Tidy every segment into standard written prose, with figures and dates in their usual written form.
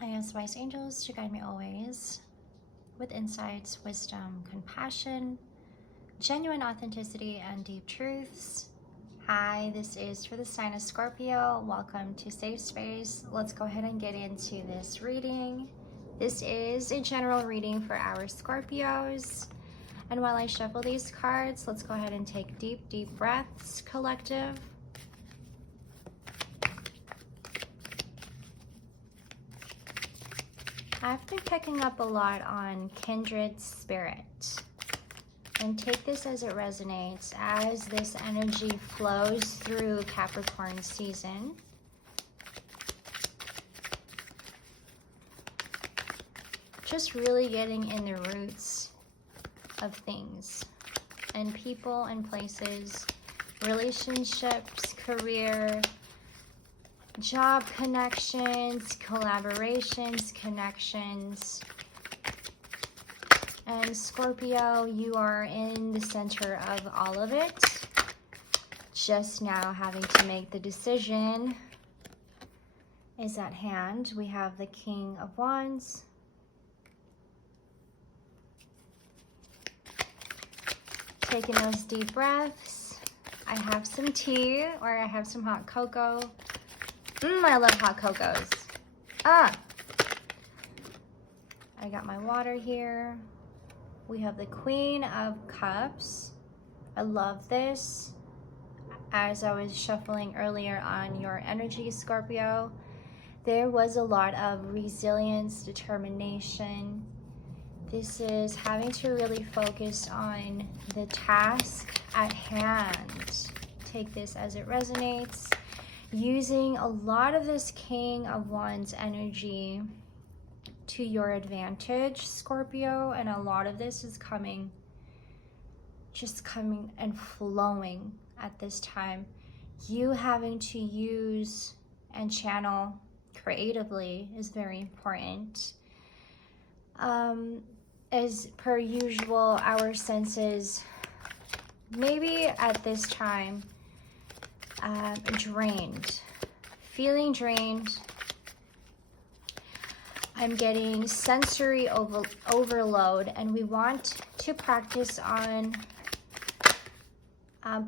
I ask wise angels to guide me always with insights, wisdom, compassion, genuine authenticity, and deep truths. Hi, this is for the sign of Scorpio. Welcome to Safe Space. Let's go ahead and get into this reading. This is a general reading for our Scorpios. And while I shuffle these cards, let's go ahead and take deep, deep breaths, collective. I've been picking up a lot on kindred spirit. And take this as it resonates, as this energy flows through Capricorn season. Just really getting in the roots of things and people and places, relationships, career, job connections, collaborations, connections. And Scorpio, you are in the center of all of it. Just now having to make the decision is at hand. We have the King of Wands. Taking those deep breaths. I have some tea or I have some hot cocoa. I love hot cocos. I got my water here. We have the Queen of Cups. I love this. As I was shuffling earlier on your energy, Scorpio, there was a lot of resilience, determination. This is having to really focus on the task at hand. Take this as it resonates. Using a lot of this King of Wands energy to your advantage, Scorpio, and a lot of this is just coming and flowing at this time. You having to use and channel creatively is very important. As per usual, our senses maybe at this time drained, feeling drained. I'm getting sensory overload, and we want to practice on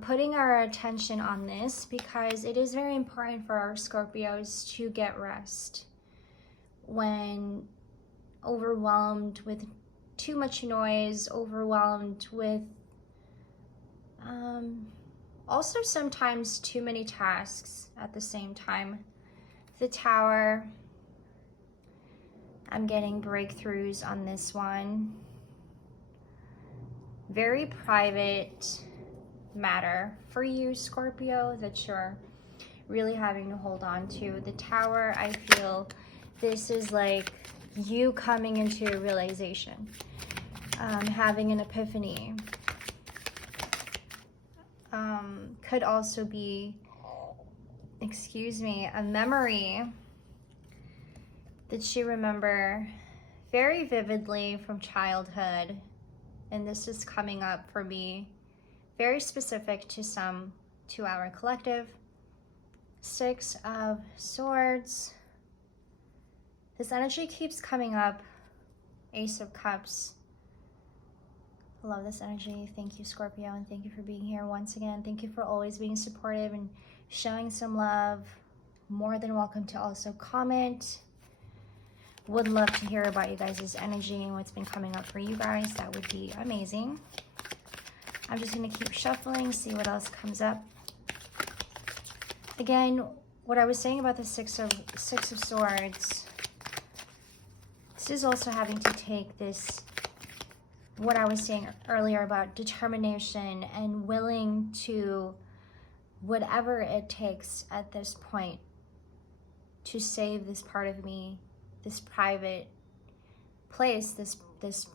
putting our attention on this, because it is very important for our Scorpios to get rest when overwhelmed with too much noise, overwhelmed with also sometimes too many tasks at the same time. The Tower, I'm getting breakthroughs on this one. Very private matter for you, Scorpio, that you're really having to hold on to. The Tower, I feel this is like you coming into a realization, having an epiphany. Could also be, a memory that you remember very vividly from childhood. And this is coming up for me, very specific to our collective. Six of Swords. This energy keeps coming up. Ace of Cups. I love this energy. Thank you, Scorpio, and thank you for being here once again. Thank you for always being supportive and showing some love. More than welcome to also comment. Would love to hear about you guys' energy and what's been coming up for you guys. That would be amazing. I'm just going to keep shuffling, see what else comes up. Again, what I was saying about the Six of Swords, this is also having to take this, what I was saying earlier about determination and willing to, whatever it takes at this point, to save this part of me, this private place, this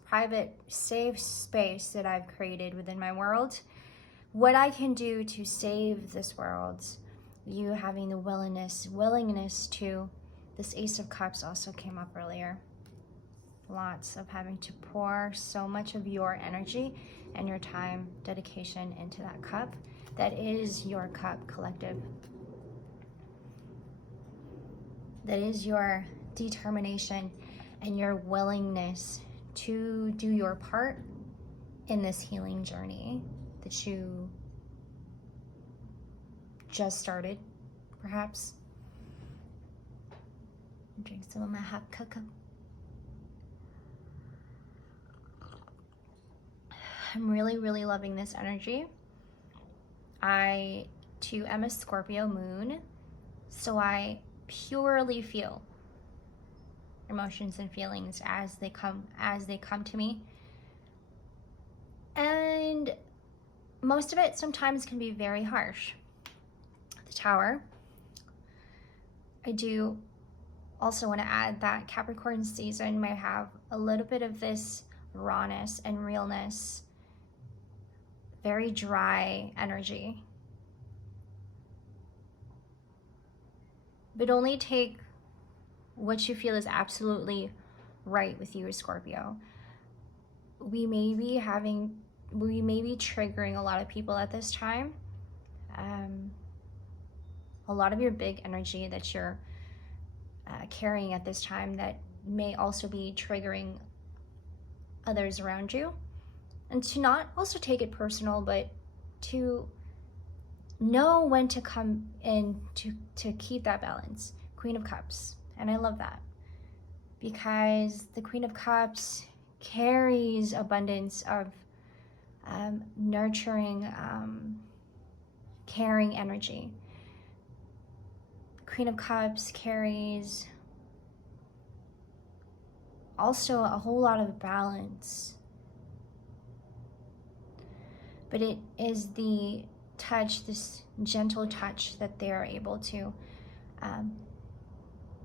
private safe space that I've created within my world. What I can do to save this world, you having the willingness to. This Ace of Cups also came up earlier. Lots of having to pour so much of your energy and your time, dedication into that cup. That is your cup, collective. That is your determination and your willingness to do your part in this healing journey that you just started, perhaps. Drink some of my hot cocoa. I'm really, really loving this energy. I, too, am a Scorpio moon, so I purely feel emotions and feelings as they come to me. And most of it sometimes can be very harsh. The Tower. I do also want to add that Capricorn season may have a little bit of this rawness and realness, very dry energy. But only take what you feel is absolutely right with you, Scorpio. We may be triggering a lot of people at this time. A lot of your big energy that you're carrying at this time that may also be triggering others around you. And to not also take it personal, but to know when to come in to keep that balance. Queen of Cups. And I love that, because the Queen of Cups carries abundance of nurturing, caring energy. Queen of Cups carries also a whole lot of balance. But it is the touch, this gentle touch that they are able to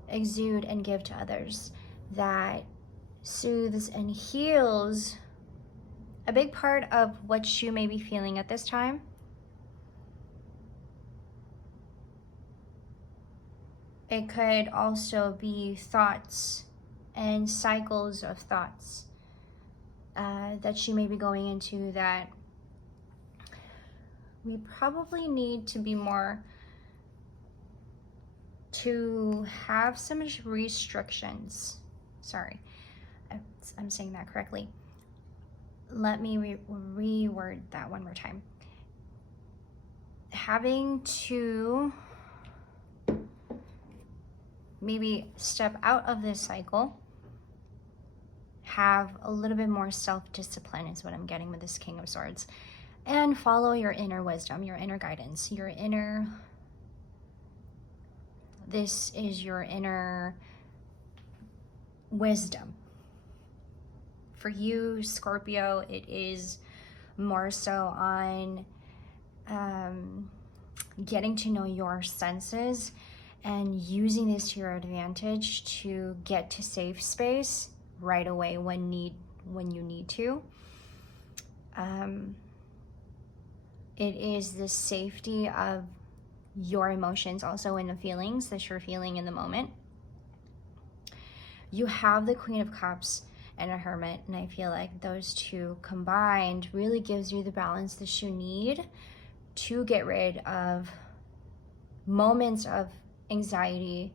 exude and give to others that soothes and heals a big part of what you may be feeling at this time. It could also be thoughts and cycles of thoughts that you may be going into that we probably need to be more, to have some restrictions. Sorry, I'm saying that correctly. Let me reword that one more time. Having to maybe step out of this cycle, have a little bit more self-discipline is what I'm getting with this King of Swords, and follow your inner wisdom, your inner guidance, your inner, this is your inner wisdom. For you, Scorpio, it is more so on getting to know your senses and using this to your advantage to get to safe space right away when you need to. It is the safety of your emotions, also in the feelings that you're feeling in the moment. You have the Queen of Cups and a Hermit, and I feel like those two combined really gives you the balance that you need to get rid of moments of anxiety,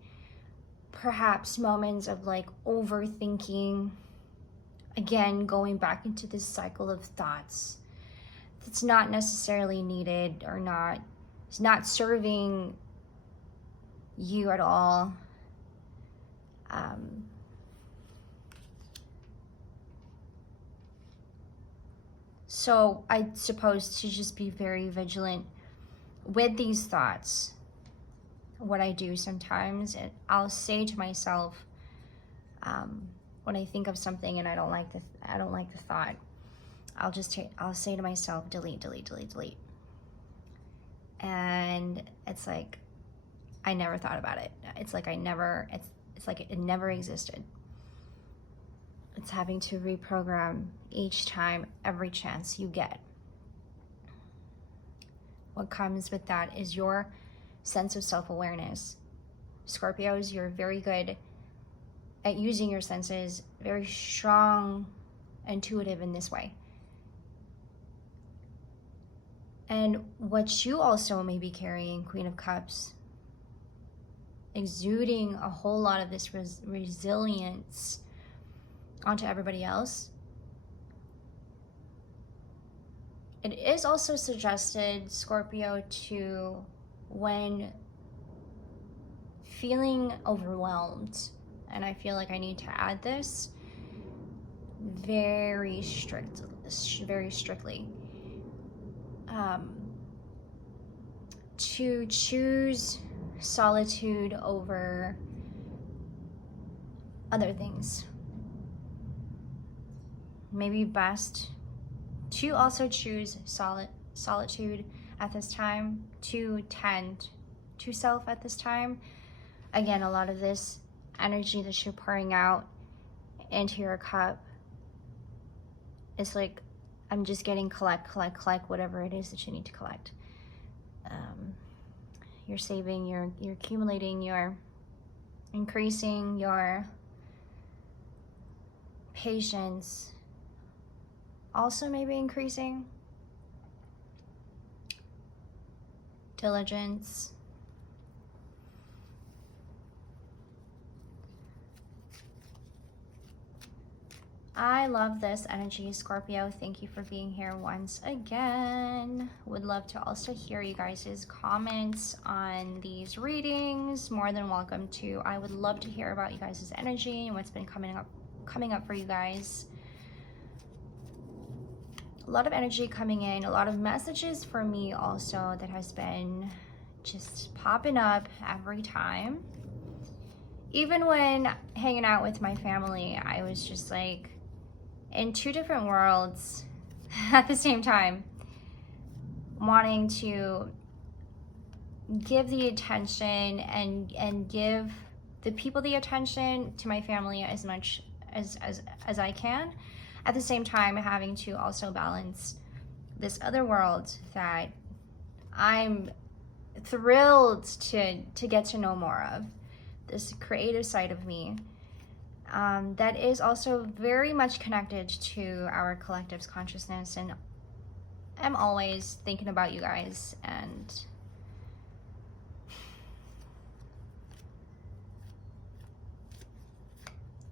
perhaps moments of like overthinking, again going back into this cycle of thoughts that's not necessarily needed, or it's not serving you at all. So I suppose to just be very vigilant with these thoughts. What I do sometimes, I'll say to myself, when I think of something and I don't like the thought, I'll say to myself, delete, delete, delete, delete. And it's like I never thought about it. It's like it's like it never existed. It's having to reprogram each time, every chance you get. What comes with that is your sense of self-awareness. Scorpios, you're very good at using your senses, very strong, intuitive in this way. And what you also may be carrying, Queen of Cups, exuding a whole lot of this resilience onto everybody else. It is also suggested, Scorpio, to when feeling overwhelmed, and I feel like I need to add this very strictly, to choose solitude over other things. Maybe best to also choose solitude at this time, to tend to self at this time. Again, a lot of this energy that you're pouring out into your cup is like, I'm just getting collect whatever it is that you need to collect. You're saving, you're accumulating, you're increasing your patience, also maybe increasing diligence. I love this energy, Scorpio. Thank you for being here once again. Would love to also hear you guys' comments on these readings. More than welcome to. I would love to hear about you guys' energy and what's been coming up for you guys. A lot of energy coming in, a lot of messages for me also that has been just popping up every time. Even when hanging out with my family, I was just like in two different worlds at the same time, wanting to give the attention and give the people the attention to my family as much as I can, at the same time having to also balance this other world that I'm thrilled to get to know more of, this creative side of me. That is also very much connected to our collective's consciousness, and I'm always thinking about you guys, and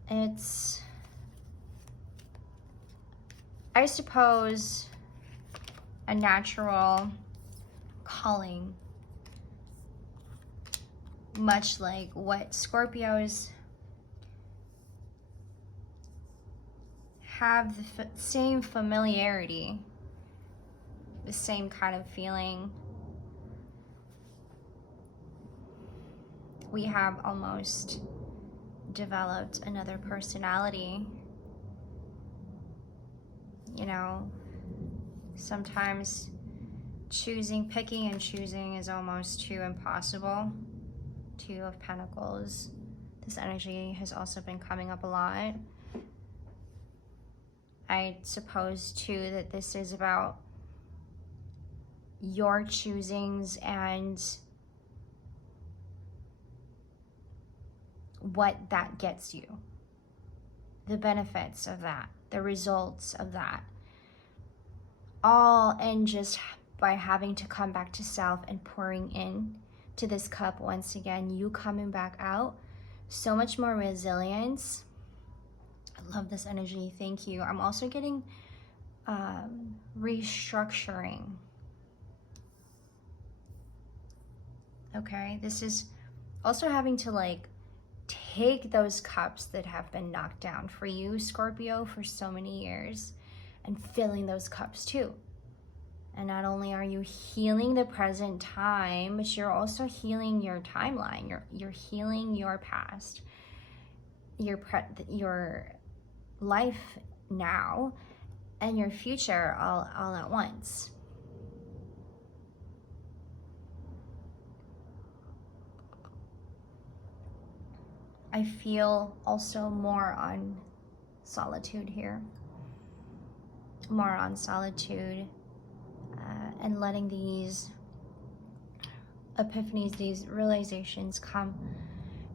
it's, I suppose, a natural calling, much like what Scorpios have the same familiarity, the same kind of feeling. We have almost developed another personality. You know, sometimes picking and choosing is almost too impossible. Two of Pentacles. This energy has also been coming up a lot. I suppose too that this is about your choosings and what that gets you, the benefits of that, the results of that, all, and just by having to come back to self and pouring in to this cup once again, you coming back out, so much more resilience. I love this energy. Thank you. I'm also getting restructuring. Okay, this is also having to like take those cups that have been knocked down for you, Scorpio, for so many years, and filling those cups too. And not only are you healing the present time, but you're also healing your timeline. You're healing your past, your life now, and your future all at once. I feel also more on solitude here. More on solitude. And letting these epiphanies, these realizations come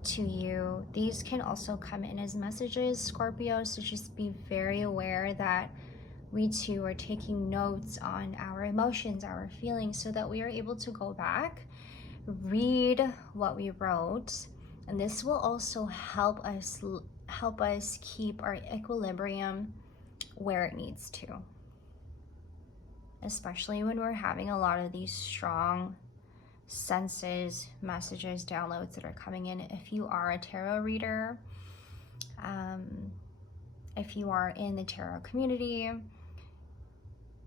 to you. These can also come in as messages, Scorpio, so just be very aware that we too are taking notes on our emotions, our feelings, so that we are able to go back, read what we wrote, And this will also help us keep our equilibrium where it needs to. Especially when we're having a lot of these strong senses, messages, downloads that are coming in. If you are a tarot reader, if you are in the tarot community,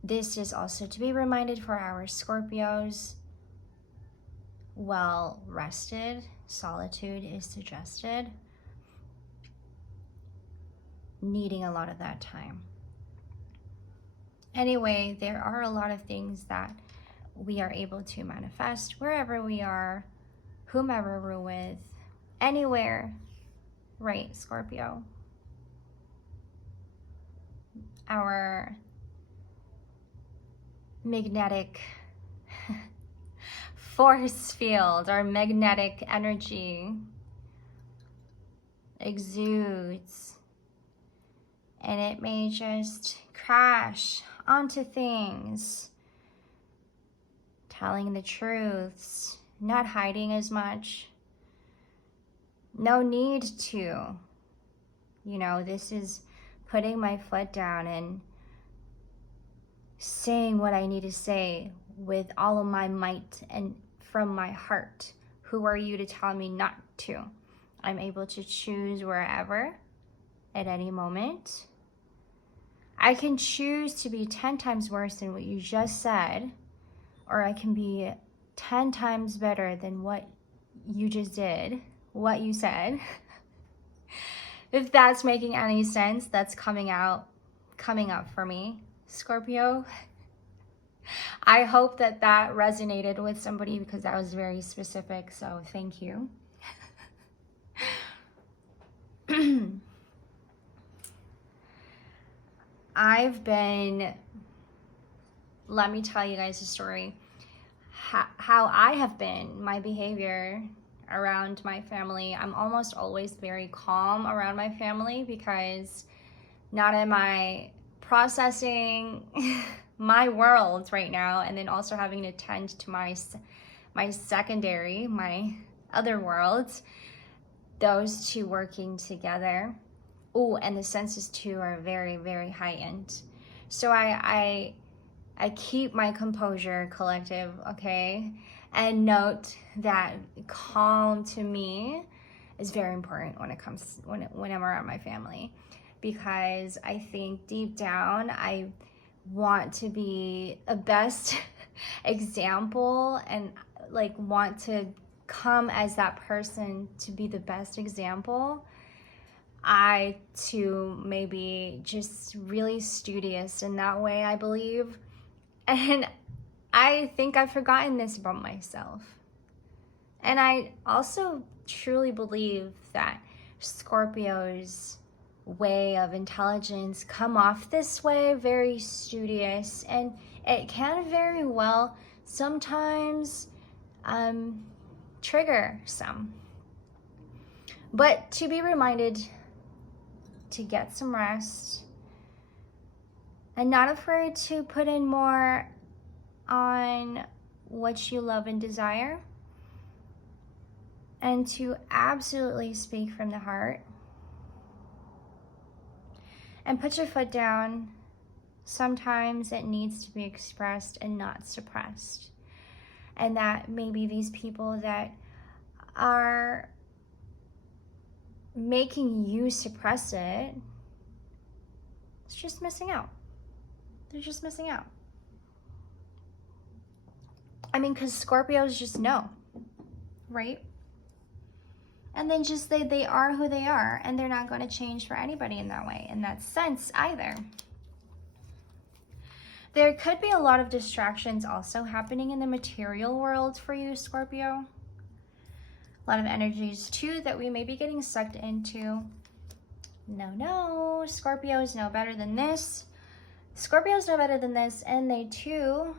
this is also to be reminded for our Scorpios. Well rested, solitude is suggested. Needing a lot of that time. Anyway, there are a lot of things that we are able to manifest wherever we are, whomever we're with, anywhere. Right, Scorpio? Our magnetic force field, our magnetic energy exudes, and it may just crash onto things, telling the truths, not hiding as much. No need to. You know, this is putting my foot down and saying what I need to say with all of my might and from my heart. Who are you to tell me not to? I'm able to choose wherever, at any moment. I can choose to be 10 times worse than what you just said, or I can be 10 times better than what you just did, what you said. If that's making any sense, that's coming up for me, Scorpio. I hope that resonated with somebody, because that was very specific, so thank you. Let me tell you guys a story. How I have been, my behavior around my family. I'm almost always very calm around my family, because not am I processing my world right now, and then also having to tend to my secondary, my other worlds, those two working together. Oh, and the senses too are very, very heightened. So I keep my composure, collective, okay? And note that calm to me is very important when I'm around my family, because I think deep down I want to be a best example, and like want to come as that person to be the best example. I too may be just really studious in that way, I believe. And I think I've forgotten this about myself. And I also truly believe that Scorpio's way of intelligence come off this way, very studious, and it can very well sometimes trigger some. But to be reminded to get some rest, and not afraid to put in more on what you love and desire, and to absolutely speak from the heart, and put your foot down. Sometimes it needs to be expressed and not suppressed, and that maybe these people that are making you suppress it, it's just missing out. They're just missing out. I mean, because Scorpios just know, right? And then just they are who they are, and they're not going to change for anybody in that sense either. There could be a lot of distractions also happening in the material world for you, Scorpio. A lot of energies too that we may be getting sucked into. No, Scorpios know better than this. Scorpios know better than this, and they too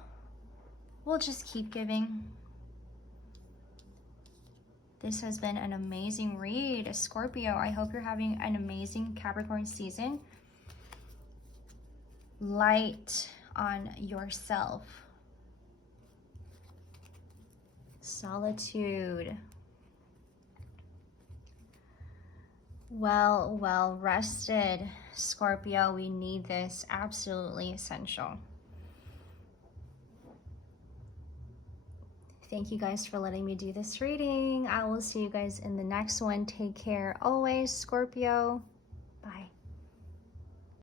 will just keep giving. This has been an amazing read, Scorpio. I hope you're having an amazing Capricorn season. Light on yourself. Solitude. well rested, Scorpio. We need this. Absolutely essential. Thank you guys for letting me do this reading. I will see you guys in the next one. Take care always, Scorpio. Bye.